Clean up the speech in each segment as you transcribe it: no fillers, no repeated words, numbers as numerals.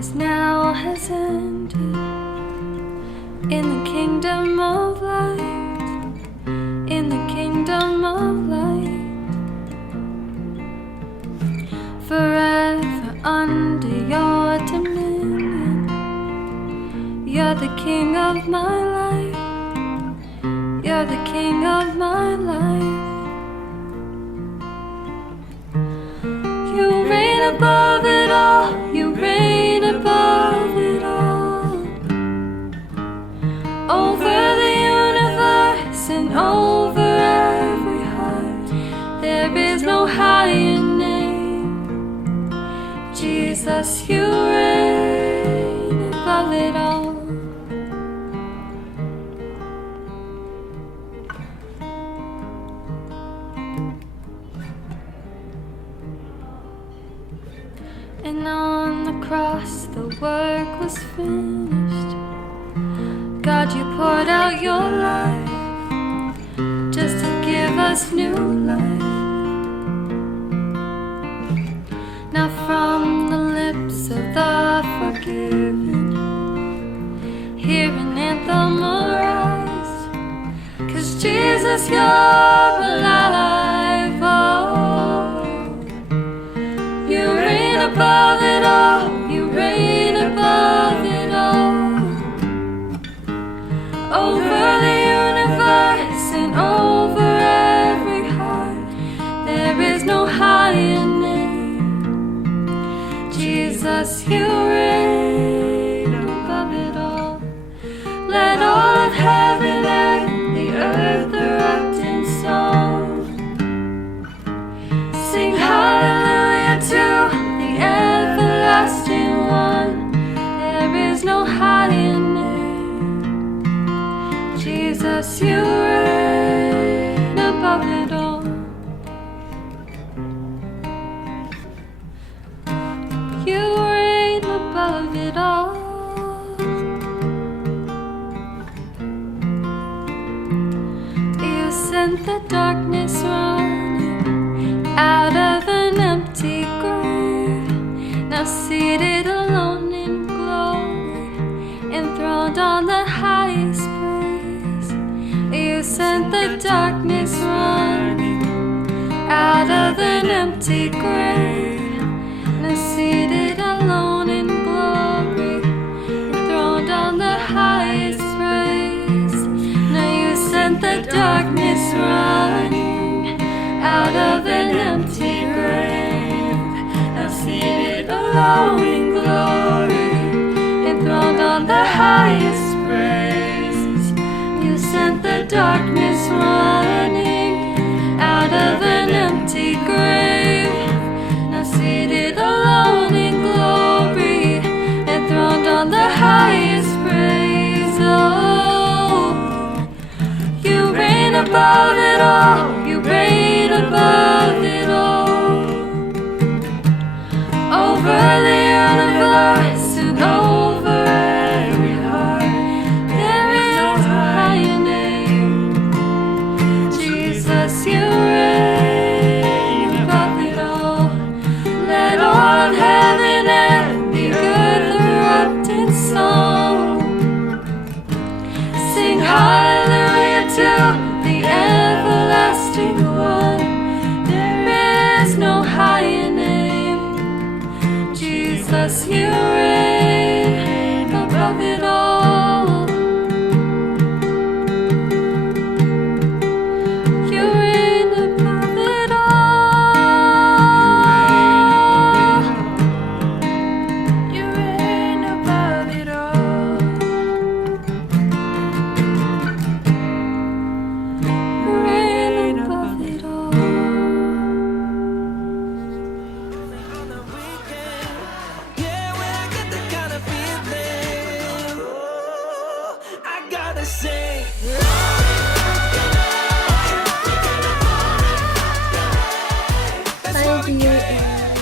darkness now has ended in the kingdom of light, in the kingdom of light. Forever under your dominion, you're the king of my life, you're the king of my life. You reign above it all, you reign above it all. Over the universe and over every heart, there is no higher name. Jesus, you reign above it all. And on the cross the work was finished. God, you poured out your life just to give us new life. Now from the lips of the forgiven, hear an anthem arise, 'cause Jesus, you're alive. Oh, you reign above it all, you reign above it all. Over the universe and over every heart, there is no higher name. Jesus, you reign above it all. Let all of heaven and the earth erupt in song. Sing hallelujah to the everlasting one. There is no higher name. Jesus, you reign above it all. You reign above it all. You sent the darkness running out of an empty grave. Now seated alone in glory, enthroned on the highest praise. You sent the darkness running out of an empty grave. Now seated alone in glory, enthroned on the highest praise. Now you sent the darkness running out of an empty grave. Now seated alone in glory, enthroned on the highest praise. You sent the darkness running out of an empty grave. Now seated alone in glory, enthroned on the highest praise. Oh, you reign above it all, you reign above it all. Over the universe and over every heart, there is no higher name. Jesus, you reign above it all. Let all of heaven and the earth erupt in song. Sing hallelujah to the everlasting one. There is no higher name. Jesus, you reign above it all. You reign above it all. You reign above it all. Reign above it all. Yeah, when I get the kind of feeling, I gotta say, Hi dear Anne.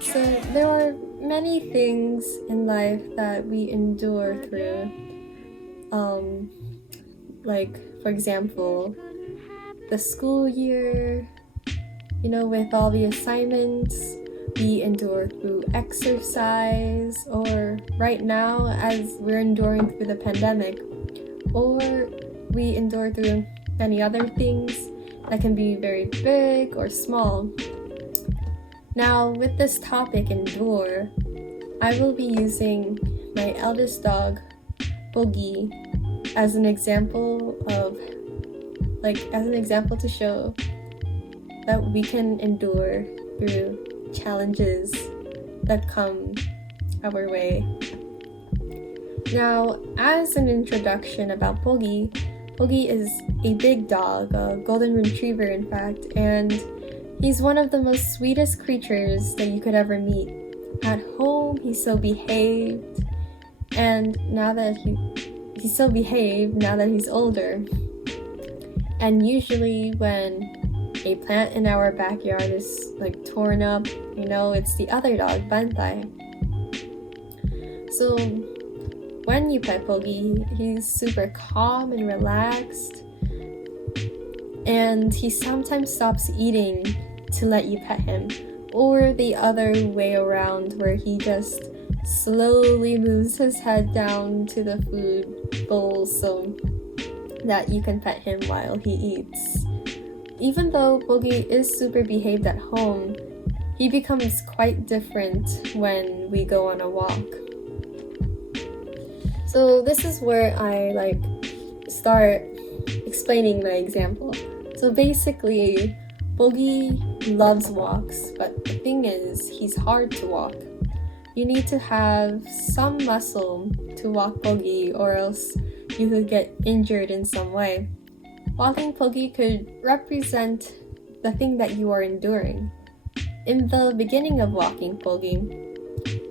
So there are many things in life that we endure through. Like for example, the school year, with all the assignments, we endure through exercise, or right now as we're enduring through the pandemic, or we endure through many other things that can be very big or small. Now, with this topic, endure, I will be using my eldest dog, Boogie, as an example to show that we can endure through challenges that come our way. Now, as an introduction about Boogie, Boogie is a big dog, a golden retriever in fact, and he's one of the most sweetest creatures that you could ever meet. At home, he's so behaved, and now that he's so behaved now that he's older. And usually when a plant in our backyard is torn up, it's the other dog, Bantai. So when you pet Boogie, he's super calm and relaxed, and he sometimes stops eating to let you pet him, or the other way around where he just slowly moves his head down to the food bowl so that you can pet him while he eats. Even though Boogie is super behaved at home, he becomes quite different when we go on a walk. So this is where I start explaining my example. So basically, Boogie loves walks, but the thing is, he's hard to walk. You need to have some muscle to walk Boogie, or else you could get injured in some way. Walking Boogie could represent the thing that you are enduring. In the beginning of walking Boogie,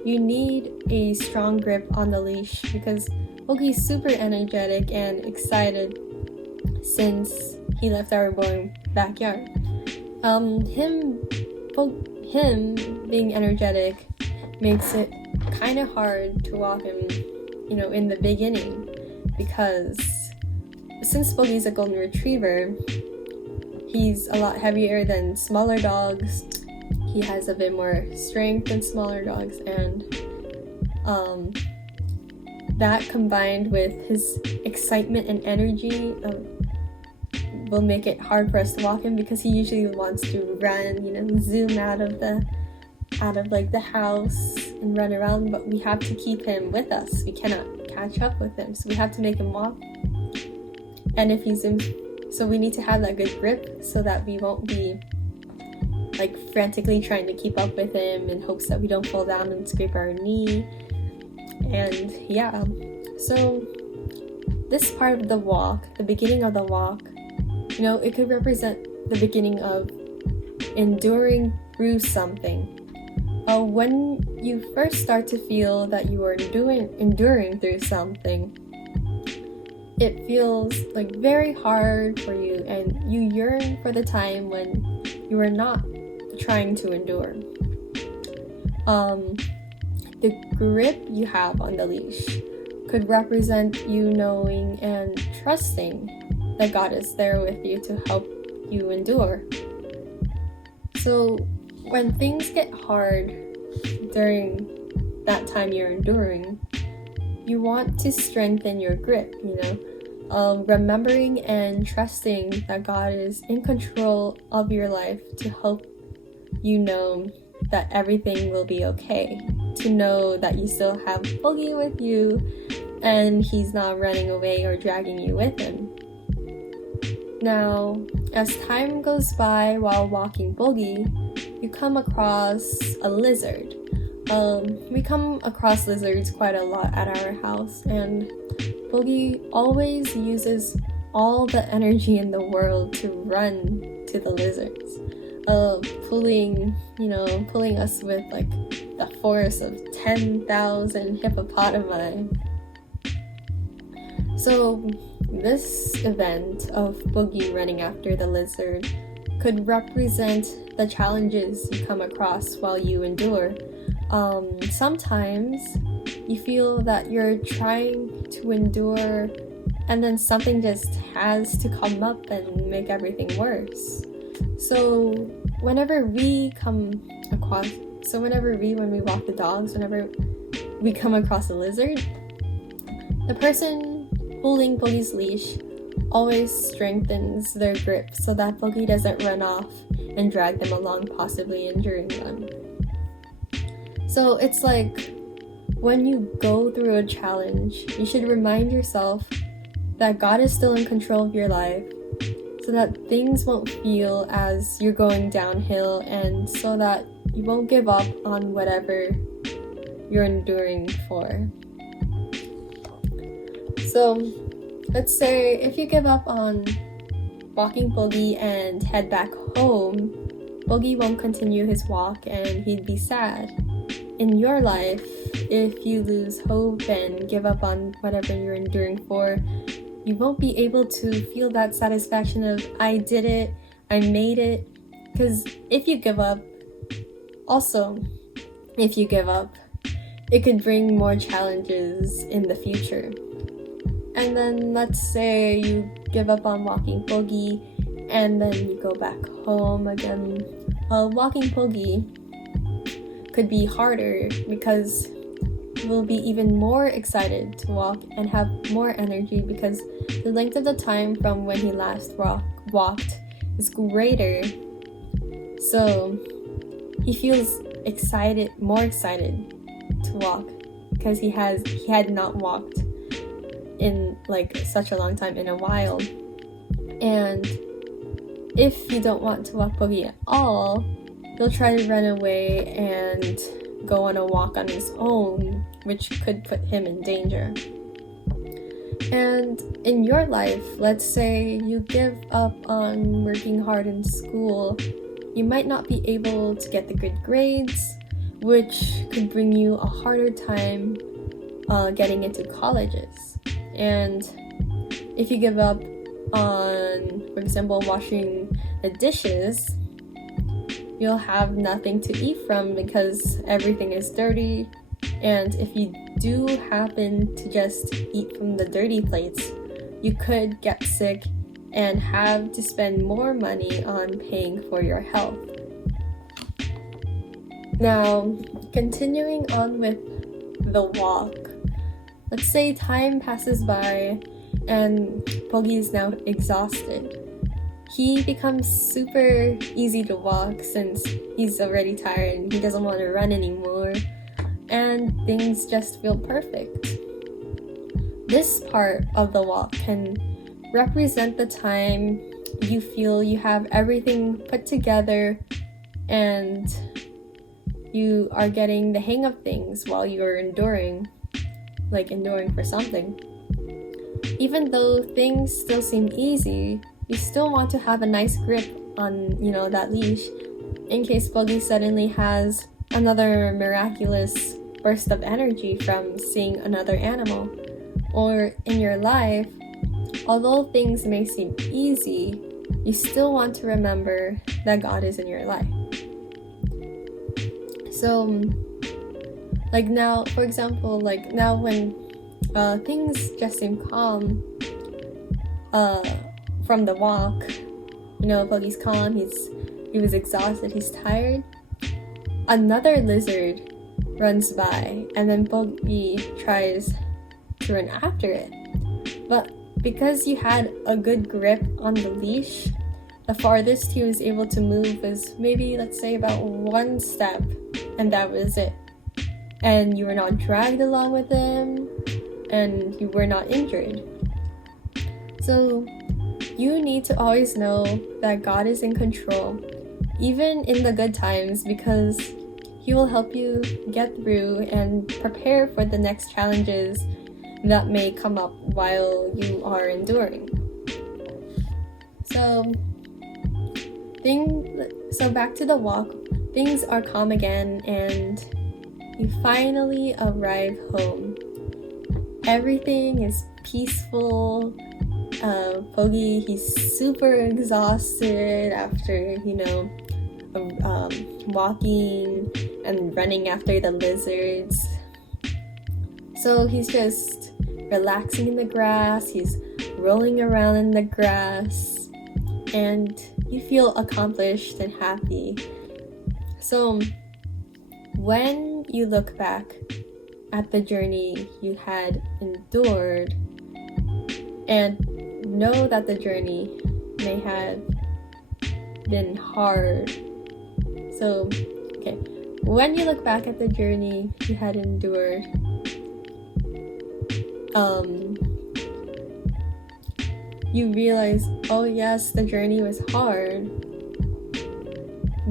you need a strong grip on the leash because Boogie's super energetic and excited since he left our boring backyard. Him being energetic makes it kind of hard to walk him, in the beginning, because since Boogie's a golden retriever, he's a lot heavier than smaller dogs. He has a bit more strength than smaller dogs, and that combined with his excitement and energy will make it hard for us to walk him, because he usually wants to run, zoom out of the house and run around, but we have to keep him with us. We cannot catch up with him, so we have to make him walk. And if he's so we need to have that good grip so that we won't be frantically trying to keep up with him in hopes that we don't fall down and scrape our knee. And yeah, so this part of the walk, the beginning of the walk, it could represent the beginning of enduring through something. When you first start to feel that you are enduring through something, it feels very hard for you, and you yearn for the time when you are not trying to endure. The grip you have on the leash could represent you knowing and trusting that God is there with you to help you endure. So when things get hard during that time you're enduring, you want to strengthen your grip, remembering and trusting that God is in control of your life to help you know that everything will be okay, to know that you still have Boogie with you and he's not running away or dragging you with him. Now, as time goes by while walking Boogie, you come across a lizard. We come across lizards quite a lot at our house, and Boogie always uses all the energy in the world to run to the lizards, pulling us with the force of 10,000 hippopotami. So this event of Boogie running after the lizard could represent the challenges you come across while you endure. Sometimes you feel that you're trying to endure and then something just has to come up and make everything worse. So whenever we come So whenever when we walk the dogs, whenever we come across a lizard, the person holding Bogey's leash always strengthens their grip so that Bogey doesn't run off and drag them along, possibly injuring them. So it's like when you go through a challenge, you should remind yourself that God is still in control of your life, so that things won't feel as you're going downhill, and so that you won't give up on whatever you're enduring for. So let's say if you give up on walking Bogey and head back home, Bogey won't continue his walk and he'd be sad. In your life, if you lose hope and give up on whatever you're enduring for, you won't be able to feel that satisfaction of, I did it, I made it. Because if you give up, it could bring more challenges in the future. And then let's say you give up on walking Bogey and then you go back home again. Walking Bogey could be harder because you will be even more excited to walk and have more energy, because the length of the time from when he last walked is greater. So he feels more excited to walk because he had not walked in like such a long time, in a while. And if you don't want to walk Bogey at all, he'll try to run away and go on a walk on his own, which could put him in danger. And in your life, let's say you give up on working hard in school, you might not be able to get the good grades, which could bring you a harder time getting into colleges. And if you give up on, for example, washing the dishes, you'll have nothing to eat from because everything is dirty. And if you do happen to just eat from the dirty plates, you could get sick and have to spend more money on paying for your health. Now, continuing on with the walk, let's say time passes by and Bogey is now exhausted. He becomes super easy to walk since he's already tired and he doesn't want to run anymore, and things just feel perfect. This part of the walk can represent the time you feel you have everything put together and you are getting the hang of things while you're enduring for something. Even though things still seem easy, you still want to have a nice grip on, that leash in case Bogey suddenly has another miraculous burst of energy from seeing another animal. Or in your life, although things may seem easy, you still want to remember that God is in your life. So, now, for example, now when things just seem calm from the walk, Bogey's calm, he was exhausted, he's tired, another lizard runs by, and then Bogey tries to run after it. But because you had a good grip on the leash, the farthest he was able to move was maybe, let's say, about one step, and that was it. And you were not dragged along with him, and you were not injured. So you need to always know that God is in control, even in the good times, because He will help you get through and prepare for the next challenges that may come up while you are enduring. So back to the walk, things are calm again and you finally arrive home. Everything is peaceful. Bogey, he's super exhausted after, walking and running after the lizards. So he's just relaxing in the grass, he's rolling around in the grass, and you feel accomplished and happy. So when you look back at the journey you had endured and know that the journey may have been hard. So, okay, when you look back at the journey you had endured, you realize, oh yes, the journey was hard,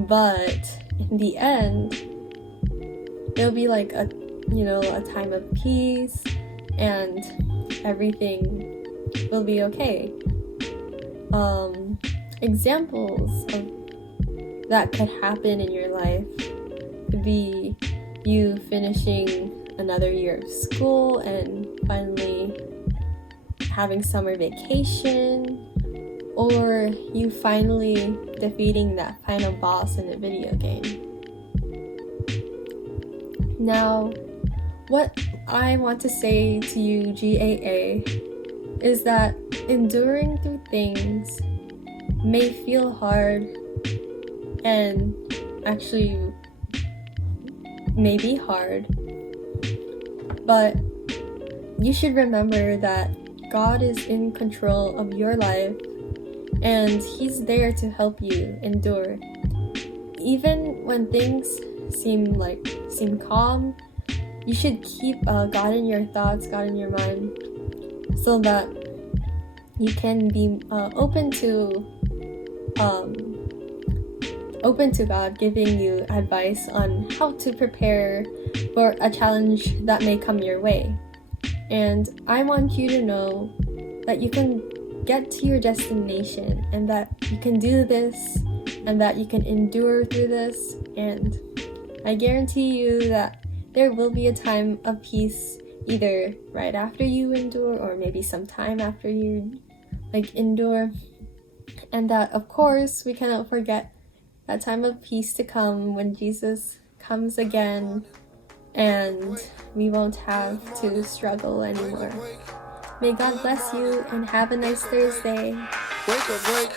but in the end, it'll be like a time of peace and everything will be okay. Examples of that could happen in your life could be you finishing another year of school and finally having summer vacation, or you finally defeating that final boss in a video game. Now, what I want to say to you, GAA, is that enduring through things may feel hard and actually may be hard, but you should remember that God is in control of your life and He's there to help you endure. Even when things seem calm, you should keep God in your thoughts, God in your mind, so that you can be open to God giving you advice on how to prepare for a challenge that may come your way. And I want you to know that you can get to your destination and that you can do this and that you can endure through this. And I guarantee you that there will be a time of peace either right after you endure or maybe some time after you endure. And that, of course, we cannot forget that time of peace to come when Jesus comes again and we won't have to struggle anymore. May God bless you and have a nice Thursday. Wake up, wake.